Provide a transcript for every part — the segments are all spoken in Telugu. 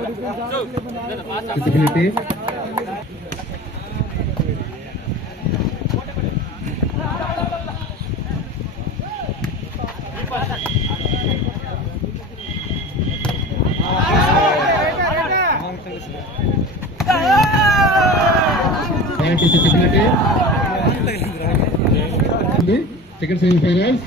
Visibility. Second semi-finals.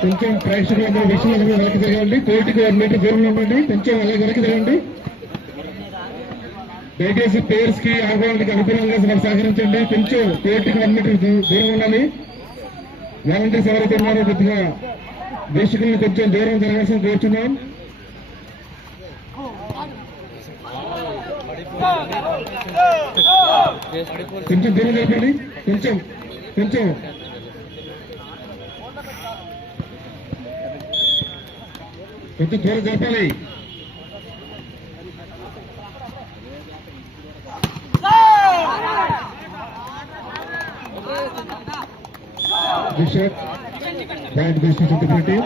కొంచెం ప్రేక్షకులందరూ విషయంలో వెనక్కి తిరగండి. కోర్టుకు 1 మీటర్ దూరంలో ఉండండి. కొంచెం అలాగే వెనక్కి తిరగండి. దయచేసి ప్లేయర్స్ కి ఆడడానికి అనుకూలంగా మనం సహకరించండి. కొంచెం కోర్టుకు 1 మీటర్ దూరం ఉండాలి. వాలంటీర్స్ ఎవరైతే ఉన్నారో కొద్దిగా ప్రేక్షకులను కొంచెం దూరం జరగాల్సిన కోరుతున్నాం. కొంచెం దూరం జరపండి. కొంచెం కొంచెం కొంచెం దూరం జరపాలి. బ్యాట్ బెస్ట్ చుట్టుపెట్టి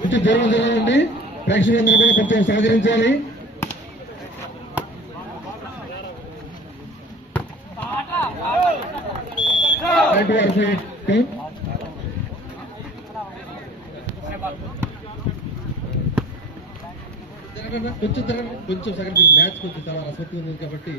కొంచెం దూరం జరగండి. ప్రేక్షకులందరూ కూడా కొంచెం సహకరించాలి. కొంచెం కొంచెం సెకండ్ మ్యాచ్ కొంచెం చాలా ఆసక్తి ఉంది కాబట్టి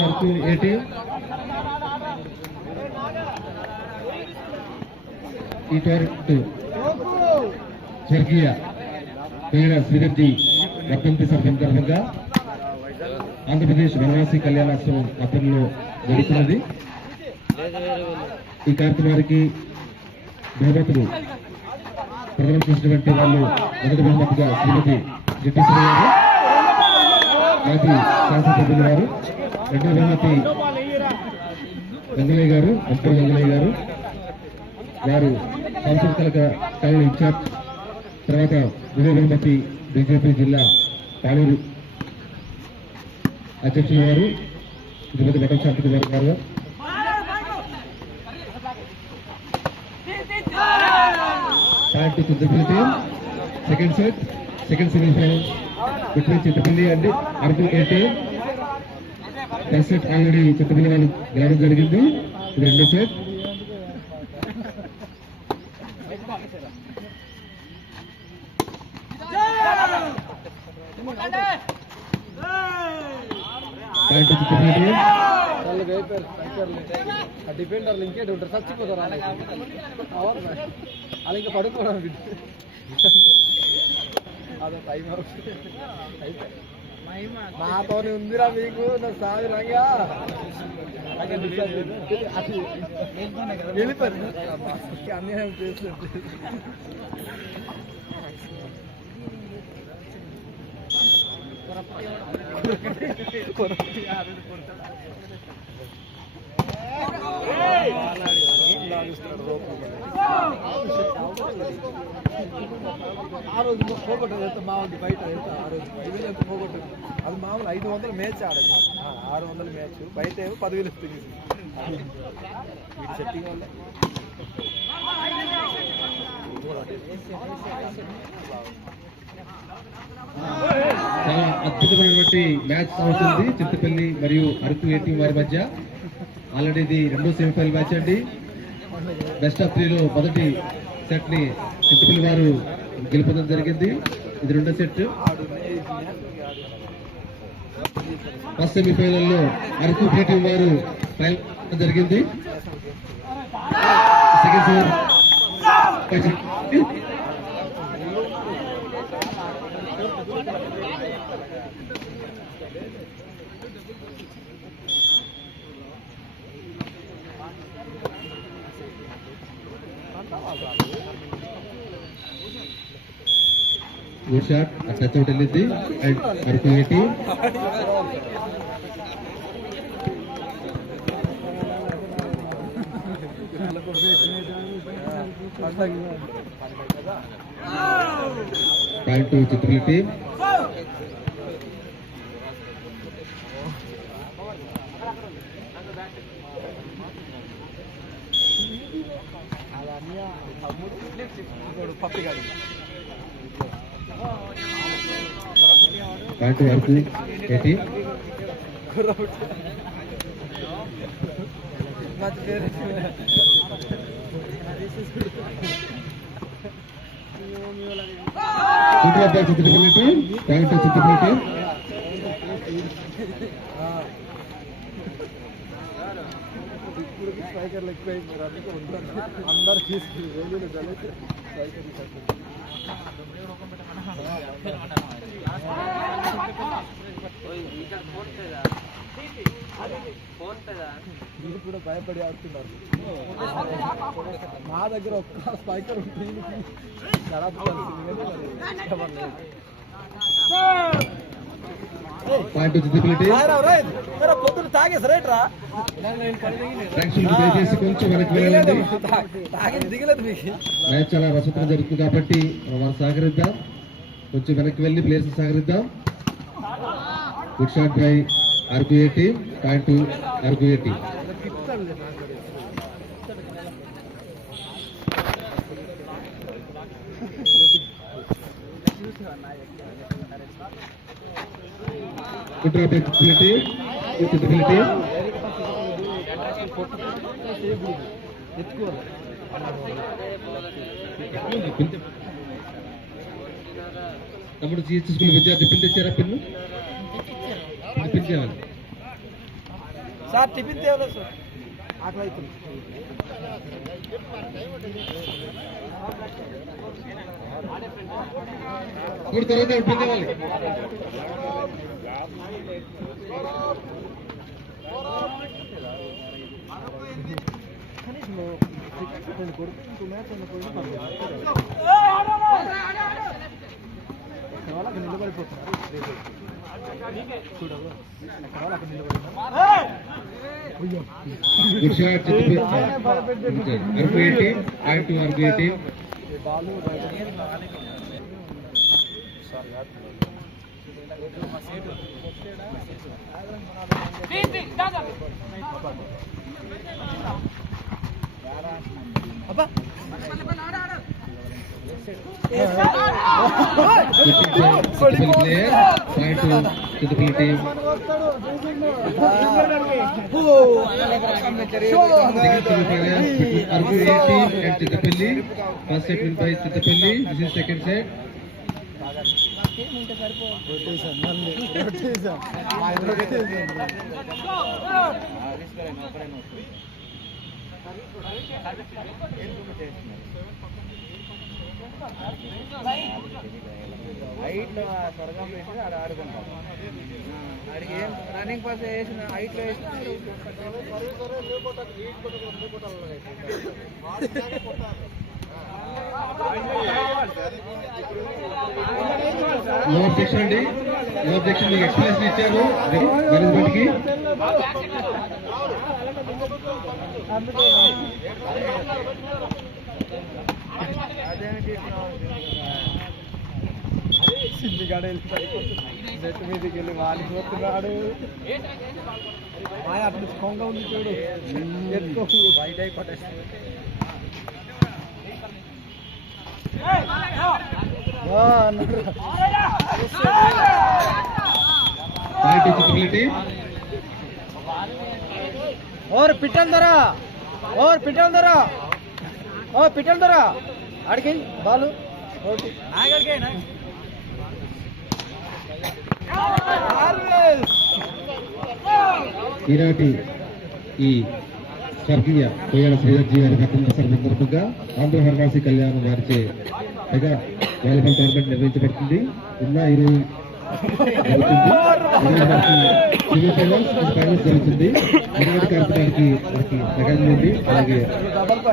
వరకు 80 జర్గియా పేద శ్రీరెడ్డి వర్తంతి సందర్భంగా ఆంధ్రప్రదేశ్ వనవాసి కళ్యాణోత్సవం అతనిలో జరుగుతున్నది. ఈ కార్యక్రమానికి బహుమతులు ప్రదానం చేసినటువంటి వాళ్ళు మొదటి బహుమతిగా శ్రీమతి జట్టేశ్వరి గారు, మాజీ శాసనసభ్యులు వారు, రెండవ బహుమతి వెంగళయ్య గారు, ఎంపీ వెంగళయ్య గారు, వారు సాంస్కృతిక కళల ఇన్ఛార్జ్. తర్వాత విజయ బహుమతి బీజేపీ జిల్లా పాలూరు అధ్యక్షులు వారు శ్రీమతి మఠం శాంతి గారు గారు. Second set second semifinal between Chittapalli and Araku 80. First set already Chittapalli వాళ్ళు గెలవడం జరిగింది. ఇది రెండో సెట్. డిఫెండర్లు ఇంకేటి ఉంటారు, చచ్చిపోతారు అలా ఇంకా పడుకోవడం. అదే టైం మాతోనే ఉందిరా మీకు నా సాగురంగా వెళ్ళిపోయి అన్యాయం చేస్తుంటే ఆ రోజు పోగొట్టదు ఎంత మామూలు బయట ఎంత ఆ రోజు 5,000 ఎంత పోగొట్టదు. అది మామూలు 500 మ్యాచ్ ఆడదు, 600 మ్యాచ్ బయట ఏమో 10,000 వస్తుంది. సెట్టింగ్ వల్ల అద్భుతమైనటువంటి మ్యాచ్ అవుతుంది చింతపల్లి మరియు అరకు ఏ టీం వారి మధ్య. ఆల్రెడీ ఇది రెండో సెమీఫైనల్ మ్యాచ్ అండి. బెస్ట్ ఆఫ్ 3లో మొదటి సెట్ ని చింతపల్లి వారు గెలుపొందడం జరిగింది. ఇది రెండో సెట్. ఫస్ట్ సెమీఫైనల్ లో అరకు ఏ టీం వారు ఫైనల్ జరిగింది. Second good shot touch out వెళ్ళింది. And Araku A team point to Chintapalli team. Point to Araku A team. Chintapalli team point to Chintapalli team. ఇప్పుడు స్ట్రైకర్లు ఎక్కువైపోయారు, అందుకే అందరు తీసుకుని రోజులు కలిసి మీరు కూడా భయపడి ఆడుతున్నారు. మా దగ్గర ఒక్క స్ట్రైకర్ ఉంటుంది పాయింట్ టు చింతపల్లి టీం. పొద్దున తాగేసి రైట్రా దయచేసి కొంచెం వెనక్కి వెళ్ళండి. తాగేసి దిగలేదు మీకు. మ్యాచ్ చాలా రసవత్తంగా జరుగుతుంది కాబట్టి మనం సహకరిద్దాం. కొంచెం వెనక్కి వెళ్ళి ప్లేయర్స్ సహకరిద్దాం. Good shot by Araku A team. Point to Araku A team. Good drop by Chintapalli team. Chintapalli team తమ్ముడు జిహెచ్ స్కూల్ విద్యార్థి పిన్ తెచ్చారా? పిన్ను పిలిచేయాలి సార్. టిఫిన్ తేవలేదు సార్, ఆకలి అవుతుంది. ఇప్పుడు తర్వాత పిన్ తేవాలి. కొడుకు మ్యాచ్ వాళ్ళకి నిలబడిపోతున్నారు. చూడవు వాళ్ళకి నిలబడి good shot Araku A team. Point to Araku A team. Ball అబ్బా point to Chintapalli team. Araku A team and Chintapalli. First set win by Chintapalli. This is second set. హైట్లో స్వర్గం వేసి ఆడ ఆడుకుంటాం. అడిగి ఏం రన్నింగ్ పాస్ వేసిన హైట్లో నో అబ్జెక్షన్ అండి. No objection. మీకు ఎక్స్ప్లెనేషన్ ఇచ్చారు మేనేజ్మెంట్ కి. సిద్ధిగాడ నెట్ మీదకి వెళ్ళి వాలిపోతున్నాడు. ఆయన అట్లా కొంగ ఉంది చూడు, బయట కొట్టేస్తాడు. చిత్తపల్లి టీం. और पिटल दरा आड़के बालू ఈనాటి ఈ స్వర్గీయ కోయాల శ్రీధర్జీ గారి రకంగా సందర్భంగా ఆంధ్ర ఫార్మసీ కళ్యాణం వారిచే మెగా వాలీబాల్ టోర్నమెంట్ నిర్వహించబడుతుంది. ఈరోజు జరుగుతుంది. ఈనాటి కార్యక్రమానికి మనకి నగరం నుండి అలాగే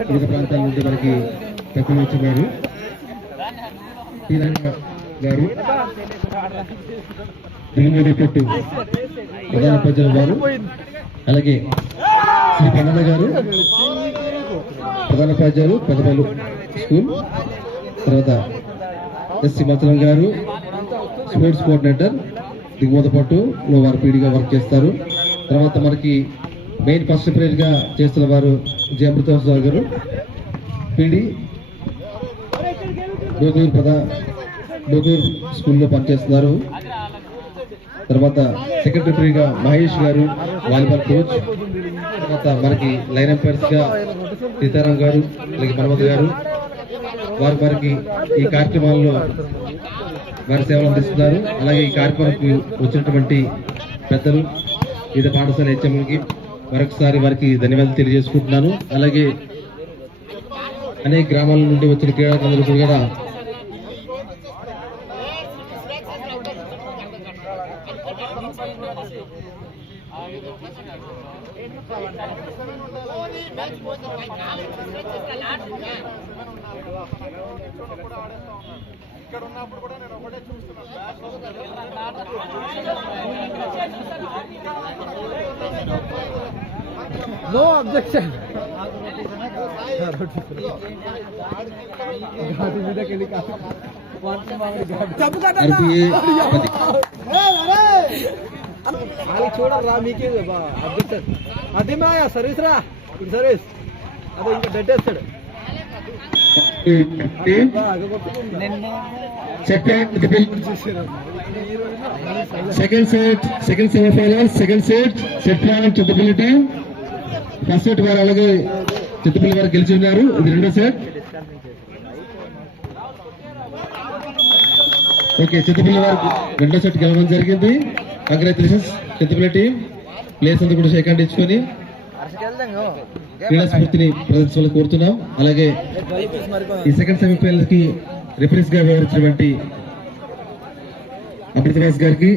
వివిధ ప్రాంతాల నుండి మనకి పెద్దలు వచ్చినారు. గారు దిగుమూడి పెట్టు ప్రధాన ఉపాధ్యాయులు గారు, అలాగే శ్రీ పన్నన్న గారు ప్రధాన ఉపాధ్యాయులు పెద్దపల్లి స్కూల్, తర్వాత ఎస్ సింహాచలం గారు స్పోర్ట్స్ కోఆర్డినేటర్ దిగుమూతపట్టులో వారు పీడిగా వర్క్ చేస్తారు. తర్వాత మనకి మెయిన్ ఫస్ట్ ప్రేయర్ గా చేస్తున్న వారు జయ అమృతరావు గారు పీడి బోగూర్ స్కూల్లో పనిచేస్తున్నారు. తర్వాత సెక్రటరీగా మహేష్ గారు వాలీబాల్ కోచ్. తర్వాత మనకి లైన్ ఎంపైర్స్ గా సీతారాం గారు అలాగే మనమత్ గారు వారికి ఈ కార్యక్రమాల్లో వారి సేవలు అందిస్తున్నారు. అలాగే ఈ కార్యక్రమానికి వచ్చినటువంటి పెద్దలు వివిధ పాఠశాల హెచ్ఎంలకి మరొకసారి వారికి ధన్యవాదాలు తెలియజేసుకుంటున్నాను. అలాగే అనేక గ్రామాల నుండి వచ్చిన క్రీడాకారులు కూడా नो ऑब्जेक्शन गाड़ी మీద కెళ్ళి అది చూడరా మీకే అబ్జెక్షన్ అదే మా సర్వీస్ రా ఇది సర్వీస్ అదే ఇంకా డెట్టేస్తాడు. Second semifinal second set Chittapalli team. First set వారు అలాగే చిత్తపల్లి వారు గెలిచి ఉన్నారు. ఇది రెండో సెట్. ఓకే, చిత్తపల్లి వారు రెండో సెట్ గెలవడం జరిగింది. Congratulations Chittapalli team. ప్లేస్ అంతా కూడా షేక్ హ్యాండ్ ఇచ్చుకొని క్రీడా స్ఫూర్తిని ప్రదర్శించాలని కోరుతున్నాం. అలాగే ఈ సెకండ్ సెమీఫైనల్ కి రిఫరెన్స్ గా వ్యవహరించినటువంటి అమృతరాజ్ గారికి